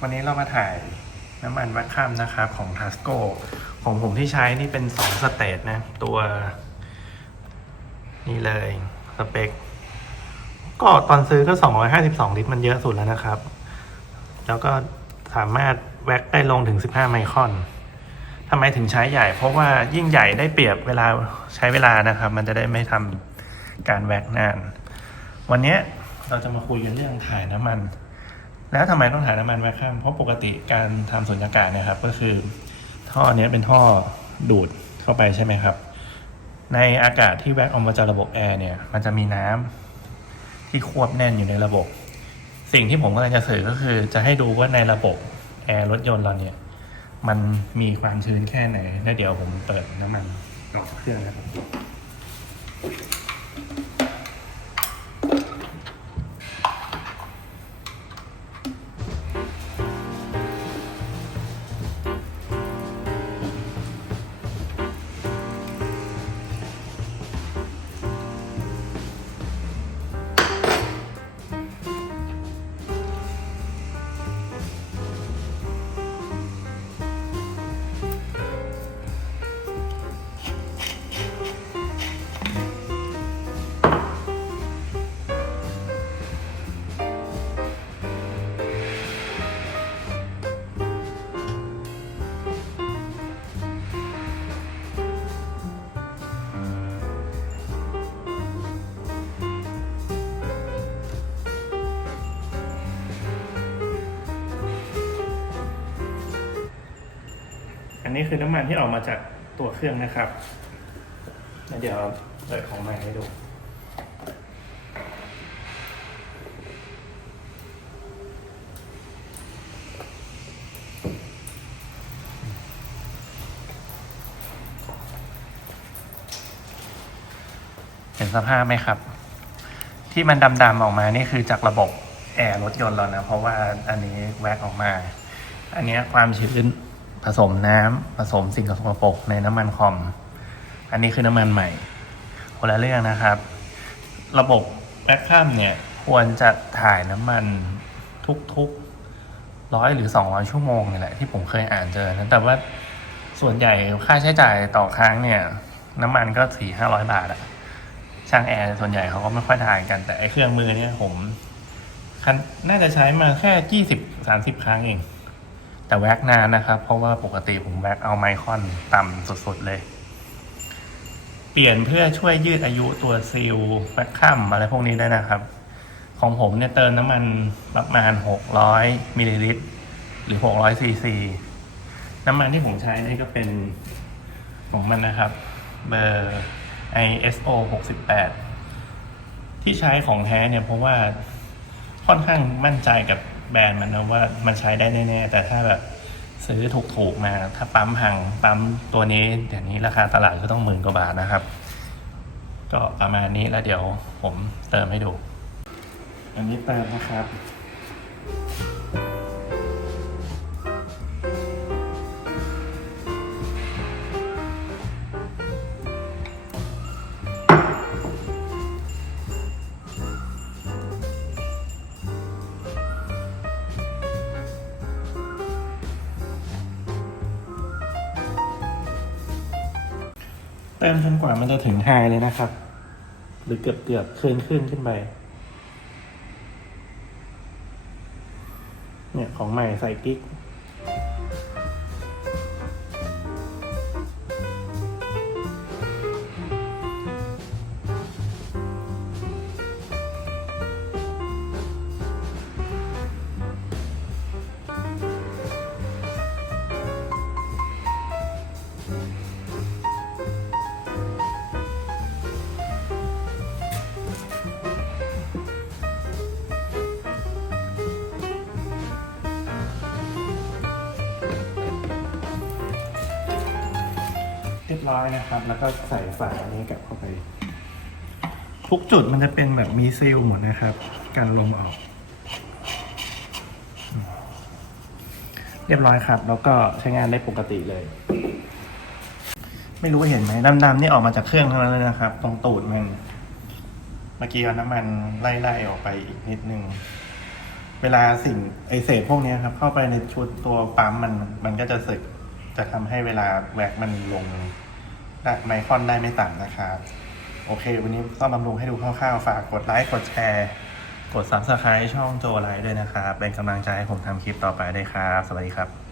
วันนี้เรามาถ่ายน้ำมันวัคคัมนะครับของทัสโกของผมที่ใช้นี่เป็น2สเตทนะ ตัว นี่เลยสเปค ก็ตอนซื้อก็ 252 ลิตรมันเยอะสุดแล้วนะครับ แล้วก็สามารถแว็กได้ลงถึง 15 ไมครอนทำไมถึงใช้ใหญ่ เพราะว่ายิ่งใหญ่ได้เปรียบเวลาใช้เวลานะครับ มันจะได้ไม่ทำการแว็กนาน วันนี้เราจะมาคุยกันเรื่องถ่ายน้ำมัน แล้วทำไมต้องถ่าน้ำมันแวคคัมเพราะปกติการทำสุญญากาศนะครับ ก็คือ ท่อเนี้ยเป็นท่อดูดเข้าไปใช่ไหมครับ ในอากาศที่แวกออกมาจากระบบแอร์เนี่ยมันจะมีน้ำที่ควบแน่นอยู่ในระบบ สิ่งที่ผมกำลังจะสื่อก็คือ จะให้ดูว่าในระบบแอร์รถยนต์เราเนี่ย มันมีความชื้นแค่ไหนแล้วเดี๋ยวผมเปิดน้ำมันออกจากเครื่องนะครับ อันนี้คือน้ำมันที่ออกมาจากตัวเครื่องนะครับแล้วเดี๋ยวเปิดของใหม่ให้ดู เห็นสภาพไหมครับ ที่มันดำๆออกมานี่คือจากระบบแอร์รถยนต์เรานะ เพราะว่าอันนี้แวกออกมา อันเนี้ยความชื้น ผสมน้ำผสมสิ่งสกปรกในน้ำมันคอม อันนี้คือน้ำมันใหม่คนละเรื่องนะครับ ระบบแบคคัมเนี่ยควรจะถ่ายน้ำมันทุกๆร้อยหรือสองร้อยชั่วโมงนี่แหละที่ผมเคยอ่านเจอนะแต่ว่าส่วนใหญ่ค่าใช้จ่ายต่อครั้งเนี่ย น้ำมันก็สี่ห้าร้อยบาทอะช่างแอร์ส่วนใหญ่เขาก็ไม่ค่อยถ่ายกันแต่ไอเครื่องมือเนี่ยผมคันน่าจะใช้มาแค่ยี่สิบสามสิบครั้งเอง แต่แว็กนานนะครับ เพราะว่าปกติผมแว็กเอาไมครอนต่ำสุดๆเลย เปลี่ยนเพื่อช่วยยืดอายุตัวซีลแว็กคัมอะไรพวกนี้ได้นะครับ ของผมเนี่ยเติมน้ำมันประมาณ 600มิลลิลิตรหรือ 600ซีซีน้ำมันที่ผมใช้นี่ก็เป็นของมันนะครับ เบอร์ ISO 68 ที่ใช้ของแท้เนี่ยเพราะว่าค่อนข้างมั่นใจกับ แบรนด์มันนะว่ามันใช้ได้แน่ๆแต่ถ้าแบบซื้อถูกๆมา ถ้าปั๊มหังปั๊มตัวนี้เดี๋ยวนี้ราคาตลาดก็ต้องหมื่นกว่าบาทนะครับ ก็ประมาณนี้แล้วเดี๋ยวผมเติมให้ดู อันนี้เติมนะครับ เติมจนกว่ามันจะถึงไฮเลยนะครับ หรือเกือบเกือบเคืนขึ้นขึ้นไป เนี่ยของใหม่ใส่กิ๊ก รียบร้อยนะครับ แล้วก็ใส่ฝาอันนี้กลับเข้าไป ทุกจุดมันจะเป็นแบบมีซีลหมดนะครับ การลมออก เรียบร้อยครับ แล้วก็ใช้งานได้ปกติเลย ไม่รู้เห็นไหมดำๆนี่ออกมาจากเครื่องทั้งนั้นเลยนะครับ ตรงตูดมัน เมื่อกี้เอาน้ำมันไล่ๆออกไปอีกนิดนึงเวลาสิ่งไอเศษพวกนี้ครับ เข้าไปในชุดตัวปั๊มมันมันก็จะสึก จะทำให้เวลาแวกมันลง ได้ไมคอนได้ไม่ต่ำนะครับ โอเค วันนี้ต้องบำรุงให้ดูคร่าวๆ ฝากกดไลค์ กดแชร์ กด Subscribe ช่องโจไลท์ด้วยนะครับ เป็นกำลังใจให้ผมทำคลิปต่อไปด้วยครับ สวัสดีครับ